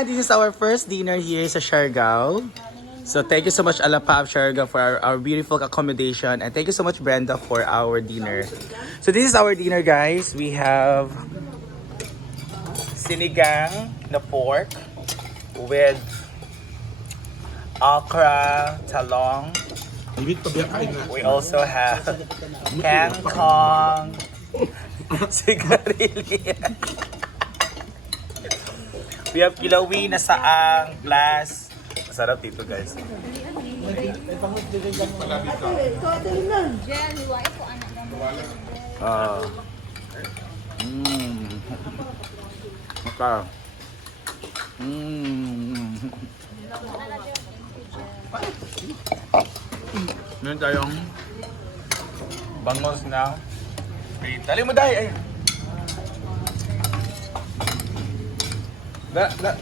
everyone! This is our first dinner here sa Siargao. So thank you so much Alapab Siargao for our beautiful accommodation, and thank you so much Brenda for our dinner. So this is our dinner, guys. We have sinigang na pork with okra, talong. We also have kangkong, sigarilyas. We have kilawin na saang, glass. Masarap dito, guys. Maka. Meron tayong bangos na. Dali mo dahil.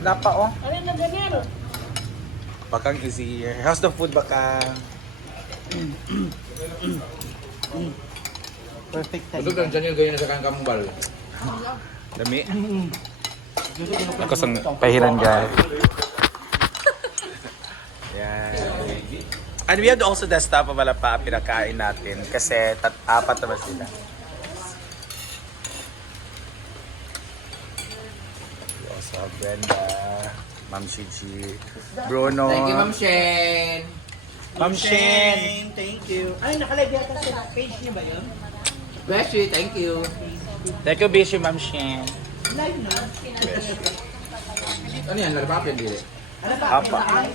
Napa oh. Bakang is here. How's the food, Bakang? Perfect time. Ito lang dyan yung ganyan sa kangkambal. Dami. Ako sang pahiran, guys. Yan. And we have also the staff of Alapa pinakain natin kasi apat naman sila. We also have Brenda, Ma'am Chichi, Bruno. Thank you, Ma'am Shen. Ma'am Shen. Thank you. Ay, nakalive yata sa page niya ba yun? Bless you, thank you. Thank you, Bishi, Ma'am Shen. Live na. Ano yan? Larapapin, dili? Ano ba? Apa.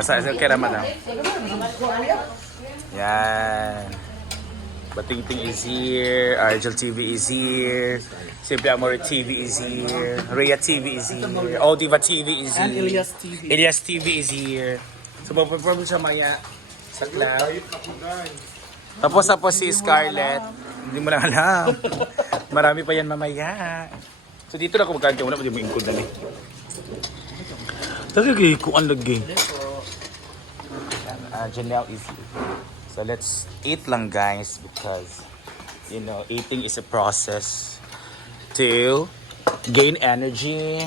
Sa kay Ramadan. Yan. Batingting is here. Argel TV is here. Simple Amore TV is here. Rhea TV is here. Odiva TV is here. And Elias TV. Elias TV is here. So, mag-perform siya maya sa club. Tapos si Scarlett. Hindi mo na alam. Marami pa yan mamaya. So, dito na ako magkakita. Wala pa di mo ingkod na ni. Talaga kuan lagi. Janelle is here. So let's eat lang, guys, because you know eating is a process to gain energy,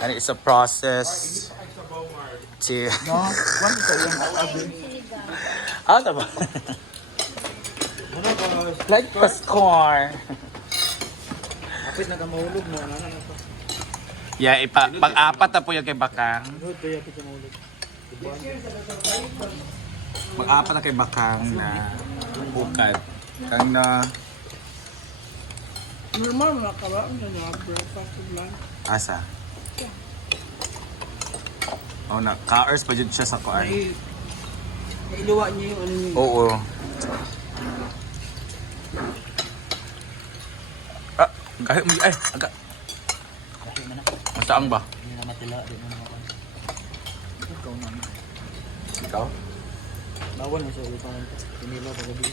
and it's a process to ano ba? Like Pascor. Kapit na ka mahulog mo. Ano na to? Yeah, pag-apat na po yung kay Bakang. Good kaya ito ka mahulog. Mag-apat na kay Bakang na bukad. Kang na Normal na karaan na niya. Breakfast and lunch. asa? Oh, na ka-earth pa dyan siya sa kuan. Iluwa niya yung ano niya. Oo. Kahit mo ay, aga. Masaang ba? Hindi na matila. Hindi na naman. Ikaw na. Ikaw? Bawal mo sa ulipan. Pinila pagabi.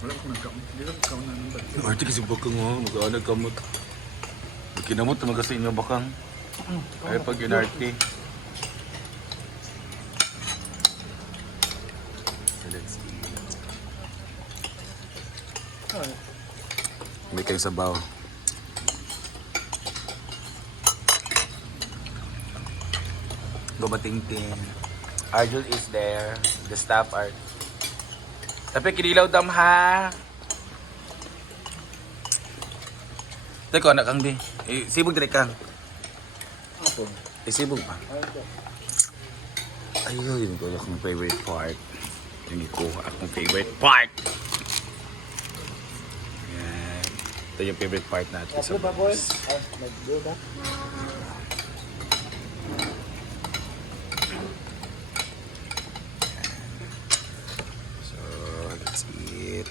Wala ko nagkaon. Hindi lang ikaw na nang balik. Arte kasi bakang mo, mag-aanag kamot. Kinamot naman kasi inyo bakang. Ay pag inarte. Let's see. May kayo sabaw. Gumatingting. Arjul is there. The staff are. Tapi kinilaw dam ha. Teko anak kang di. Sibog dire kang. Ako. Sibog pa. Ayun, yun ko akong favorite part. Yun ko akong favorite part. Yan. Ito yung favorite part natin. Ako ba, boys? Nag-go ba? So, let's eat.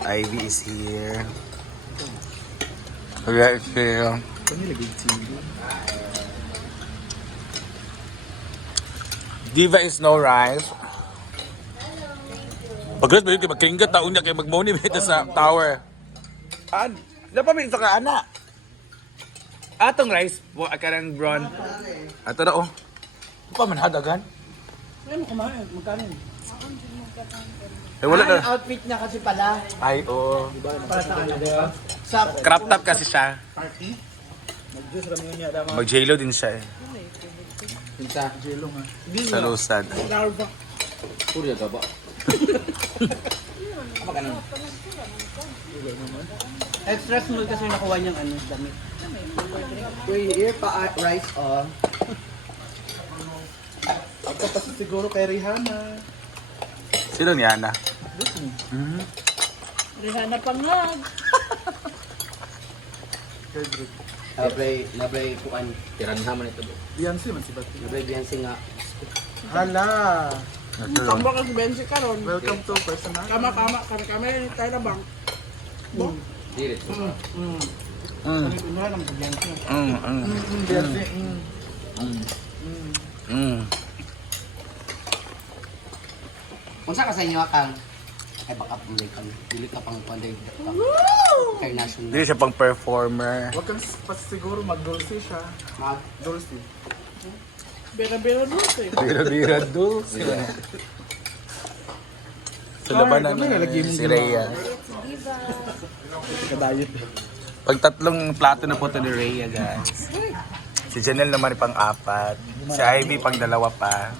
Ivy is here. Let's see. Diva is no rice. Pagkat ba yun kayo magkaingat taon niya kayo mag-money sa tower. Dapat may ito ka, anak. Atong rice, akarang brown. Ato na, oh. Ito pa man hadagan. Ano kumain? Magkano? Eh, wala na. Outfit niya kasi pala. Ay, oo. Para sa ano ba? Sa Crop top kasi siya. party. Mag-juice rami yun niya. Dama. Mag-J-Lo din siya eh. Pinta. Jelo nga. Sa Lusad. Puri ka ba? Apa ka naman? Extra small kasi nakuha niyang damit. Uy, here pa rice oh. Ako pa siguro kay Rihanna. Sino ni Ana? Rihanna Pangag. Nabray kuan. Tiranha man ito. Beyonce man si Bati. Nabray Beyonce nga. Hala. Tambok ang bensi karon. Welcome to personal. Kami tayo na bang. Dili. Pinuha ng Beyonce. Beyonce. Unsa ka sa inyo akang ay baka pumili ka. Dili ka pang panday. Kay national. Hindi siya pang performer. Wag kang siguro mag-dulce siya. Mag Dulce. Bira-bira dulce. Bira-bira do. Sa labanan si Rhea. Kadayot. Pag tatlong plato na po ito ni Rhea, guys. Si Janelle naman pang-4. Si Ivy pang-2 pa.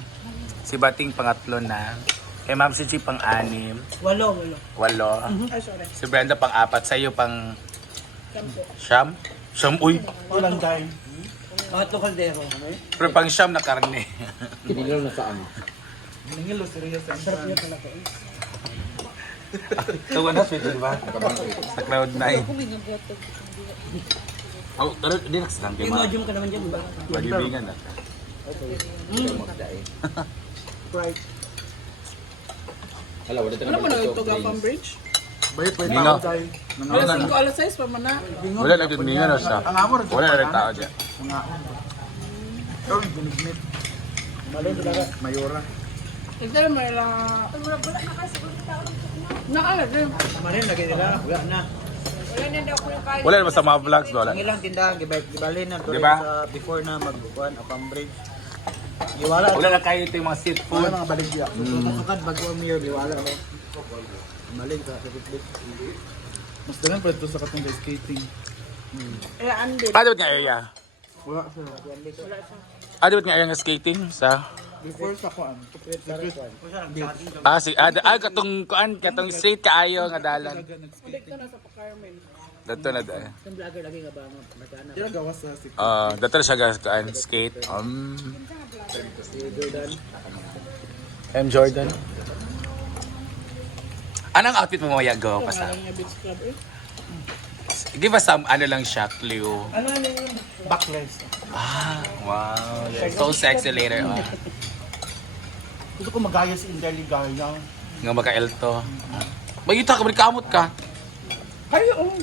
Si Bating pang-3 na. Kay Ma'am si G pang-6. 8. Ay, sorry. Si Brenda pang-4. Sa'yo pang... Sampo. Siyam? Siyam, uy! Walang dime. mga kaldero. Pero pang siyam na karne. Binilo na saan? Ningilo serious ang sarap niya pala ko. Ito na, sweet, di ba? Sa Cloud9. Oh, pero relax lang, di ba? Imagine ka naman dyan, ba? Pag-ibingan na. Right. Hala, wala Ano mo na ito gapang bridge? Bayot pa Nino. tao dahil. Alas 5, alas 6 pa man na. Wala na dito ninyo na siya. Ang amor. Wala na rin tao dyan. Mga ito, ginigmit. Malo talaga. Mayora. Ito mo lang. Nakalat din. Manin lagi nila. Wala na. Wala na daw ko yung kaya. Wala naman sa mga vlogs, wala. Ang ilang tindahan, gibalin na. Diba? Before na magbukuan, upang bridge. Iwala. Wala na kayo ito yung mga street Wala food. mga baligya. Sukad bago ang mayor, iwala ko. Malig ka, sabit-bit. Mas dagan pa ito sa katong guys skating. Eh, andi. Ano nga area? Wala siya. Ano nga area ng skating? Sa... Before sa kuan. Katong kuan, katong straight kaayo nga dalan. Balik ko na sa pa-Carmen. Dato na dahil. Yung vlogger lagi nga ba nga magkana. Dira gawas sa sik. Dato na siya guys, kuan, skate. M. Jordan. Anong outfit mo mamaya go? Pasa. Pangalan niya Beach Club eh. Give us some, ano lang siya, clue. Ano yung backless? Wow. You're so sexy later on. Gusto ko magaya si Inderly Gaya. Nga maka-elto. Magita ka, kamot ka. Ay, oo.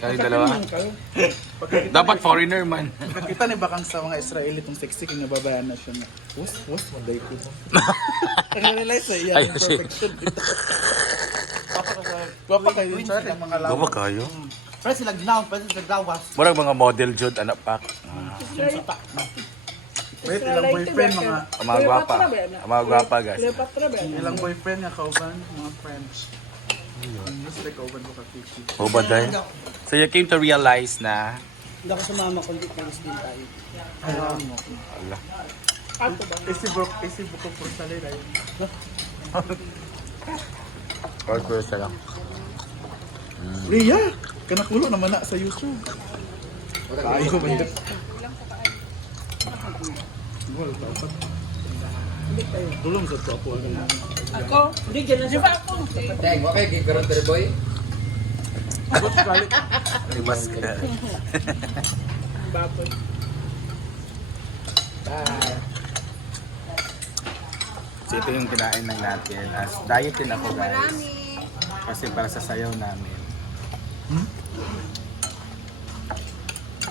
Kayo dalawa. Dapat foreigner man. Nakita ni Bakang sa mga Israeli itong sexy kung nababayaan na siya na. Wus, maday ko. Nag-realize na iyan Ay, yung shit. perfection dito. Gwapa kayo yun sila mga lawas. Gama kayo? Pero sila gnaw, pero sila gawas. Murag mga model jud anak pak. Wait, ilang boyfriend mga... Ang mga gwapa. Ang mga gwapa guys. Cleopatra ba? Ilang boyfriend nga kauban, mga French. Gusto ko kauban ko ka-Fiji. Oh, baday. So you came to realize na Hindi ako sumama kundi palis din tayo. Alam mo. ala. Ato ba? Isi buko po sa liray. Or first lang. Ria! Kanakulo naman na sa YouTube. Tayo ba yun? Wala, dapat. Tulong sa ito ako. Ako? Hindi, dyan na Di siya. ba ako? Deng, okay, give karon boy. Abot kali. Ribas ka. Baboy. Bye. So ito yung kinain lang natin. As diet din ako guys. Kasi para sa sayaw namin.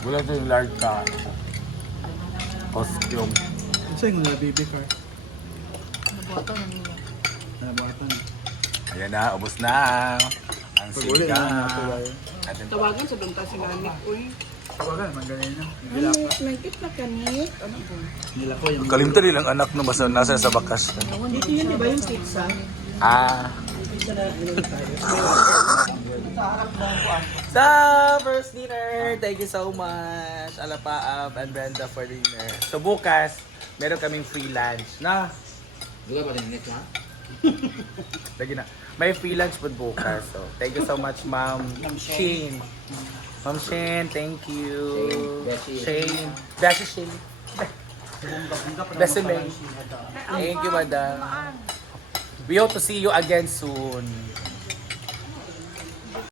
Wala ito yung large ka. Costume. Ano yung mga baby car? Nabuhatan. Ayan na, ubos na. Ang Pag-uli sika. na nato tayo. Atin to. Tawagan sa doon si Nanik. Uy. Tawagan, magaling na. Nila ko. Nagkit na kanit. Ano po? Nila ko yung... Kalimta nilang anak no, basta nasa sa bakas. Dito yun, di ba yung pizza? Ah, Pizza na inom tayo. Sa first dinner, thank you so much, Alapaab and Brenda for dinner. So bukas, meron kaming free lunch na. Juga ba din next ha? Lagi na. May free lunch po bukas. So thank you so much, Ma'am Shane. Ma'am Shane, thank you. Shane. Beshi Shane. Beshi May. Thank you, Madam. We hope to see you again soon.